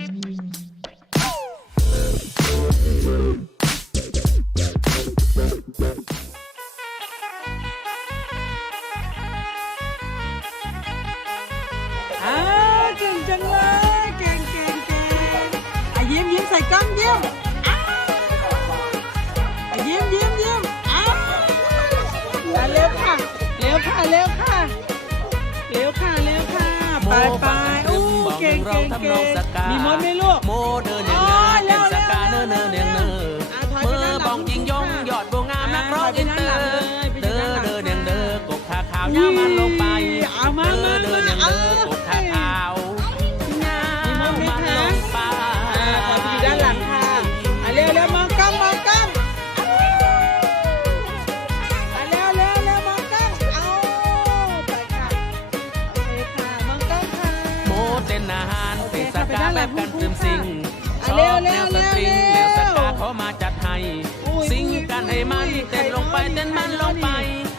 อ้ เก่งเก่งมีมดไหมลูกโมเดินเนียงนาเต้นสกาเนอเนอเนียงเนออะถอยไปเมื่อด้านหลังบองยิงยงค่ะยอดบวงามนักร้องอะถอยไปอินเตอด้านหลังร์เลยไปเดิด้านนหลังเดินเนียงเดอกกขาขาวอุ้ยย่ามันลงไป มันเต้นลงไปเต้นมันลงไป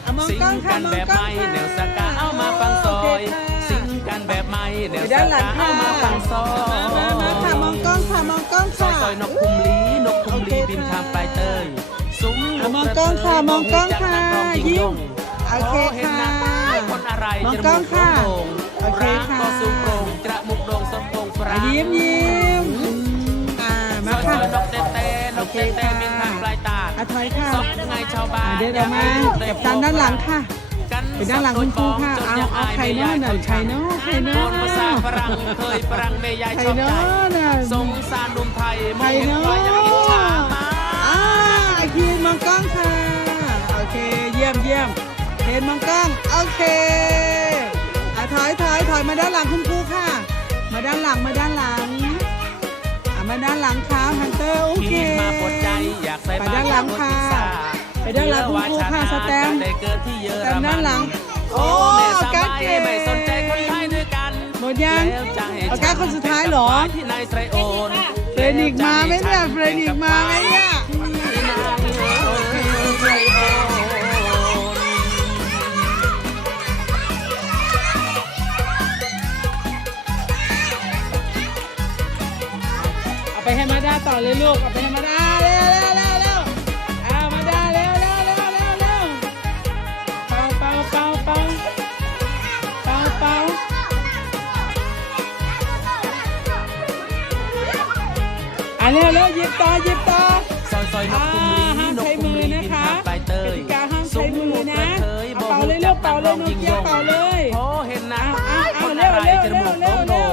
เอามองซิงกันแบบมองกล้ไม่องค่ะเดี๋ยวสกาเอามาฟังซอยโอเคค่ะซิงกันแบบไม่เดี๋ยวสกาเอามาฟังซอยมาค่ะมองกล้องค่ะมองกล้องค่ะซอยนกคุมลีนกคุมลีบินค่ะทางปเตยซุ้มอะมองกล้องค่ะมองกล้องค่ะยิ้มโอเคค่ะคนอะไรมองกล้องค่ะโอเคค่ะก็สูงโปร่งจมูกโด่งสมพงษ์ปอะรางยิ้มยิ้มอ่ามาค่ะนกเต้นเต้นโอกเต้นเต้ค่ะบินทางปลาย ตาดอะถอยค่ะซอกไงชาวบ้าอะนเดี๋ยวเรามากับตันด้านหลังค่ะกันไปด้านหลังคุณครูค่ะเอาเอาใครเนาะน่ะใครเนาะใครโดเนาะนภาษาฝรั่งเคยฝรั่งเมยายใครชอบใจเนาะน่ะสงสารหนุ่มไทยใครไม่เห็นเนาะใครยังอิจฉามาอ่าคีนมองกล้องค่ะ โอเคเยี่ยมเยี่ยมเห็นมองกล้องโอเคอะถอยถอยถอยมาด้านหลังคุณครูค่ะ มาด้านหลังมาด้านหลังอะ มาด้านหลังครับฮันเตอร์โอเคคิดมาปวดใจอยากใส่ไปด้านหลังค่ะไปด้านหลังคุณครูค่ะสแตมป์ได้เกิดที่เยอรสแตมป์มัด้านหลังโอ้โอ้แม่สการ์ดบายเก๋ไม่สนใจคนไทยด้วยกันหมดยังแล้วจะให้เอาการ์ดคนสุดท้ายเหรอที่นายไตรโอนเฟรนิกมาไหมเนี่ยเฟรนิกมาไหมเนี่ย เอาไปให้มาด้าต่อเลยลูก เอาไปให้มาด้าเร็วเร็วเร็วเร็วเอามาด้าเร็วเร็วเร็วเร็วเร็วเป่าเป่าเป่าเป่าเป่าเป่าอะเร็วเร็วหยิบต่อหยิบต่อซอยซอยนกคุมลีอ่ห้ามนกใช้มือลีนะคะทางปเตกยติกาห้ามใช้มือนะเอาเป่าเลยลูกเป่าเลยโนเกี้ยเป่าเลยโอ้เห็นหน้าเอาเอาคนเร็วเร็วจมูกเร็โด่วงเร็โด่ว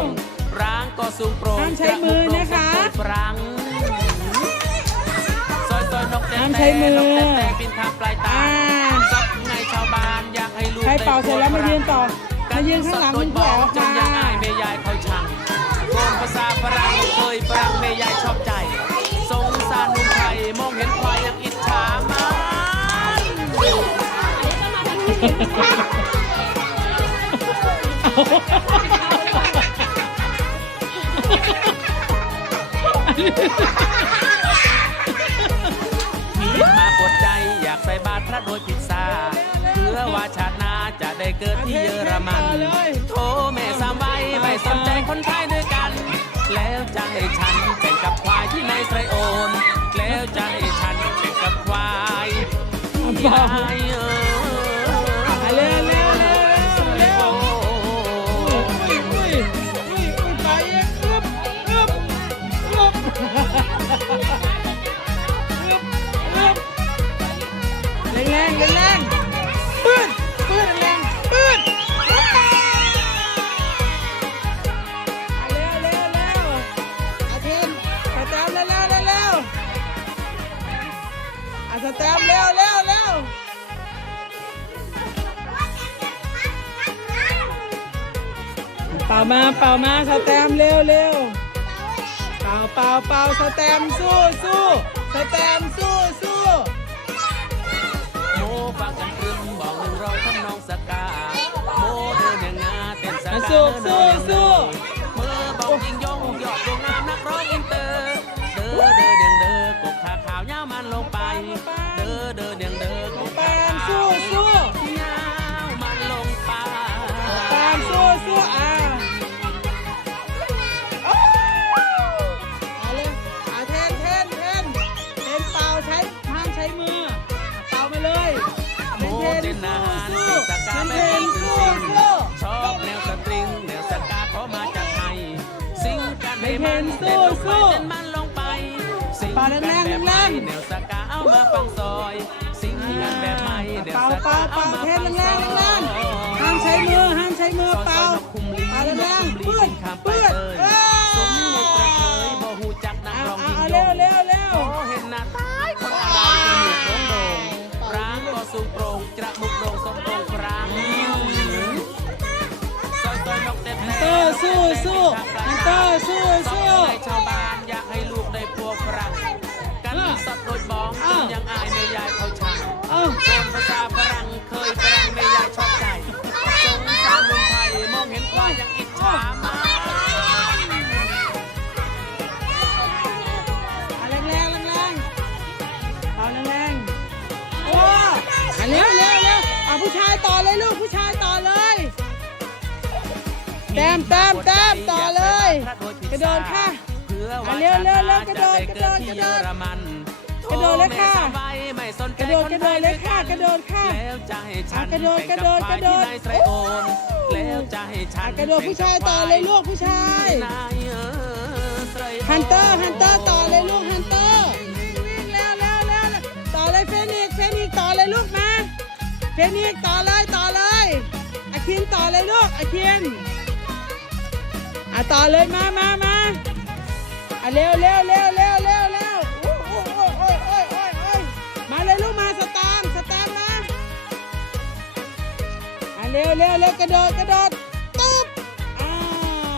ร่างก็สูงโปร่งห้ามใช้มือนะคะ จมูกโด่งสมบูรณ์ปรังซอยซอยนกเต้ห้ามใช้มือนกเต้เต้บินทางปลายตาอ่า ซับไงชาวบ้านอยากให้ลูกใครเป่าเสร็จแล้วมายืนต่อได้มายืนข้างหลังคุณครูแอ๋วจค่ะนยังอายแม่ยายคอยชังโกนภาษาฝรั่งเคยฝรั่งแม่ยายชอบใจ สงสารหนุ่มไทยมองเห็นควายยังอิจฉามัน มีมาปวดใจอยากใส่บาตรพระโดยพิซซ่าเพื่อว่าชาติหน้าจะได้เกิดที่เยอรมัน โทแม่สามใบไม่สนใจคนไทยด้วยกัน แล้วจะให้ฉันเป็นกับควายที่ในไสรโอน แล้วจะให้ฉันเป็นกับควายที่ใน มาเป่ามาสแตมป์เร็วเร็วเป่าเป่าเป่าสแตมป์สู้สู้สแตมป์สู้สู้โมฟังกันครึมบอกหนึ่งเราทำนองสกาโมเดินอย่างนาเต้นสกาอะสู้สู้สู้ เต้นอาหารเสกาเป็นถึงสิ่งชอบแนวสตริงแนวสกาขอมาจากไทยสิงกันให้มันเต้นลงไปเต้นมันลงไปซิงกันแบบไทยแนวสกาเอามาฟังซอยสิงกันแบบใหม่เป้าเป้าเอามาฟังแรงห้ามใช้มือห้ามใช้มือเป่าเป่าแรง สู้สู้ฮันเตอร์สู้ซอสู้ยชาวบ้านอยากให้ลูกได้พวกฝรั่งกันสัตว์โดยบ้องจนยังอายไม่ยายเขาชังเอ้าเรียนภาษาฝรั่งเค ระโดดค่ะ เพื่อว่าอะเร็วเร็วเร็วชาติกระโดดจไเที่กระโดดเยอรมันกระโดดเลยค่ะโทรไม่สบายไม่สนใจกระโดดคนกระไทโดดยเลยค่ะ กระโดดค่ะ แล้วจะให้ฉันอะกระโดด เป็นกระโดดควายกระโดดที่นายไตรโอนแล้วจะให้ฉัอะนกระโดดผู้ชายต่อเลยลูกผู้ชายนายเออไตรโอน ฮันเตอร์ฮันเตอร์ต่อเลยลูกฮันเตอร์วิ่งแล้วแล้วแล้วต่อเลยเฟนิกซ์เฟนิกซ์ต่อเลยลูกมาเฟนิกซ์ต่อเลยต่อเลยอาคินต่อเลยลูกอาคินอะต่อเลยมามามา อะเร็วเร็วเร็วเร็วเร็วเร็วโอ้โอ้โอ้โอ้โอ้โอ้โอ้มาเลยลูกมาสตาร์มสตาร์มมาอะเร็วเร็วเร็วกระโดดกระโดดตุ๊บอ่า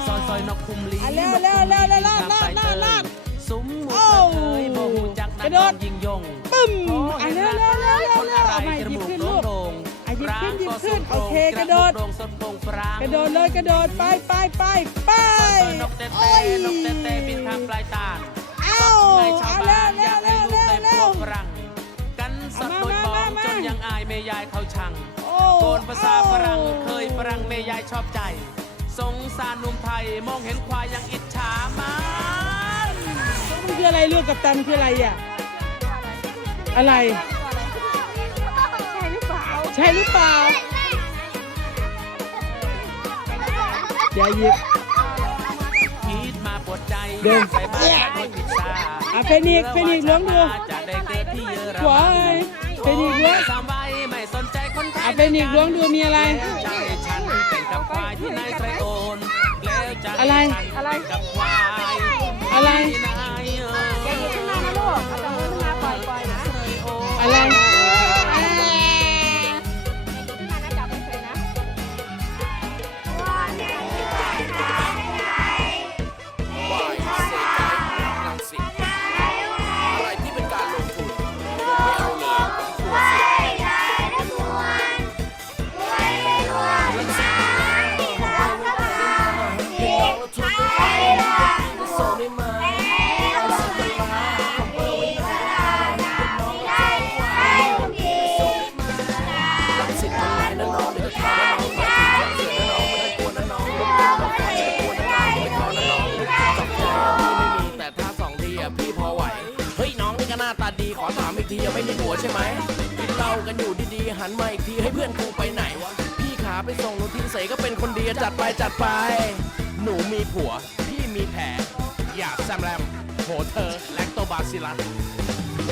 ซอยซอยนกคุมลีอะเร็วนกเร็วเร็วเร็วลีลาดลาดลาดลาดซุ้มมูโอ้กระเทยบ่ฮู้จักนักระกโดร้อดยิงยงปึ้มอะเร็วเร็วเร็วเร็วเร็วอะไรเอาใหม่หยิบขึ้น ขึ้งนหยิบก็ขึ้สูนงโอเคกระโดดโด่งสดโด่งฟรางกระโดดเลยกระโดดไปไปไปไปซอยซอยนกเต้โอ้เต้ยนกเต้เต้บินข้ามปลายตาลเอ้าให้ชาวเอาบ้าเร็นวอเร็ยาวกให้เร็วลูกเร็วเร็วได้พวกฝรั่งกันสัตว์โดยมาบ้องมามาจนยังอายแม่ยายเขาชังโอ้โกนภาษาฝรั่งเคยฝรั่งแม่ยายชอบใจ สงสารหนุ่มไทยมองเห็นควายยังอิจฉามันมันคืออะไรลูกกับตันคืออะไรอะอะไร ช่หรือเปล่าเดี๋ยวหยิบคิดมาปวดใจเดินใส่บ้านโดยพิซซ่าอะเฟนิกซ์เฟนิกซ์ล้วงดูจะได้เกิดที่เยอรว้ามันยเฟนิกซ์ล้วงสามไว้ไม่สนใจคนไทยอะเฟนิกซ์ล้วงดูมีอะไรแล้วจะให้ฉันเป็นกับควายที่นายไตรโอนแล้วจะอะไรให้ฉันเป็นกับควายอะไร ขอถามอีกทียังไม่มีผัวใช่ไหมกินเหล้ากันอยู่ดีๆหันมาอีกทีให้เพื่อนกูไปไหนพี่ขาไปส่งหนูทีเสก็เป็นคนดีจัดไปจัดไป หนูมีผัว พี่มีแผลอยากแซมแรมโหเธอแลคโตบาซิลัส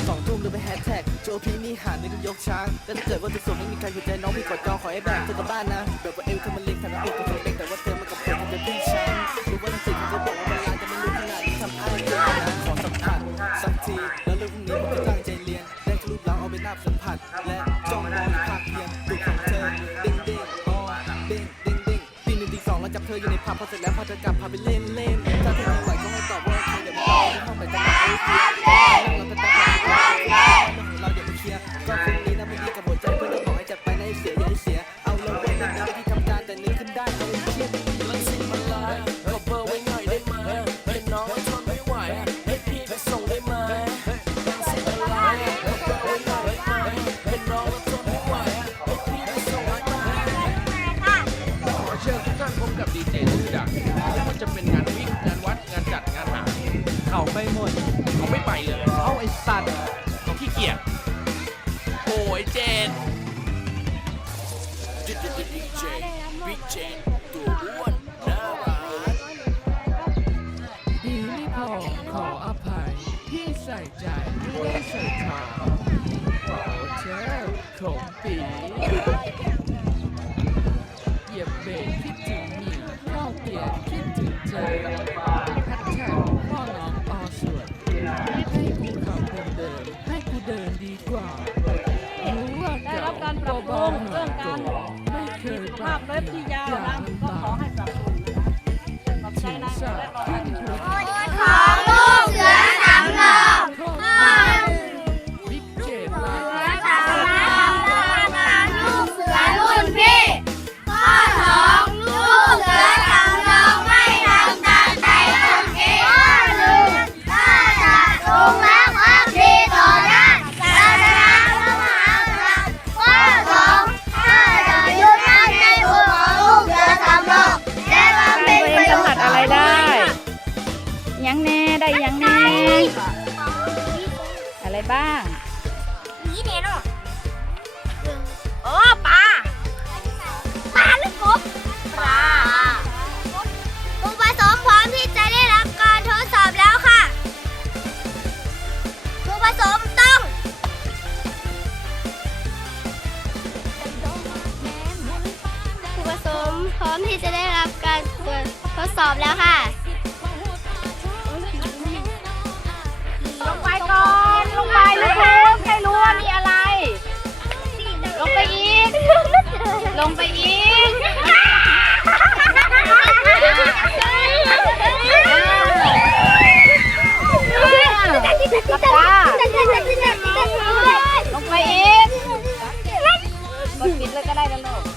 สองทุ่มลืมไปแฮชแท็กโจพี่นี่หานี่ก็ยกช้างแต่ถ้าเกิดว่าจะส่งไม่มีใครหัวใจน้องพี่กดจองขอให้แบกเธอกลับบ้านนะแบบว่าเอวเธอมันเล็กขนาดอกเธอเล็กแต่ว่าเธอมันกับผมมันจะพี่ช้าง เธออยู่ในผับพอเสร็จแล้วพาเธอกลับพาไปเล่นเล่นถ้าเธอไม่ไหว ยเจนบิ๊กเจนบิ๊เจนตัวอ้วนน่ารักดีไม่พอขออภัยที่ใส่ใจไม่ได้ใส่ขาขอเชิญขมปีเหยียบเบรกคิดถึงมีเข้าเกียร์คิดถึงเธอ งไปอีกลงไปอีกก็ปิดเลยก็ได้แล้วลูก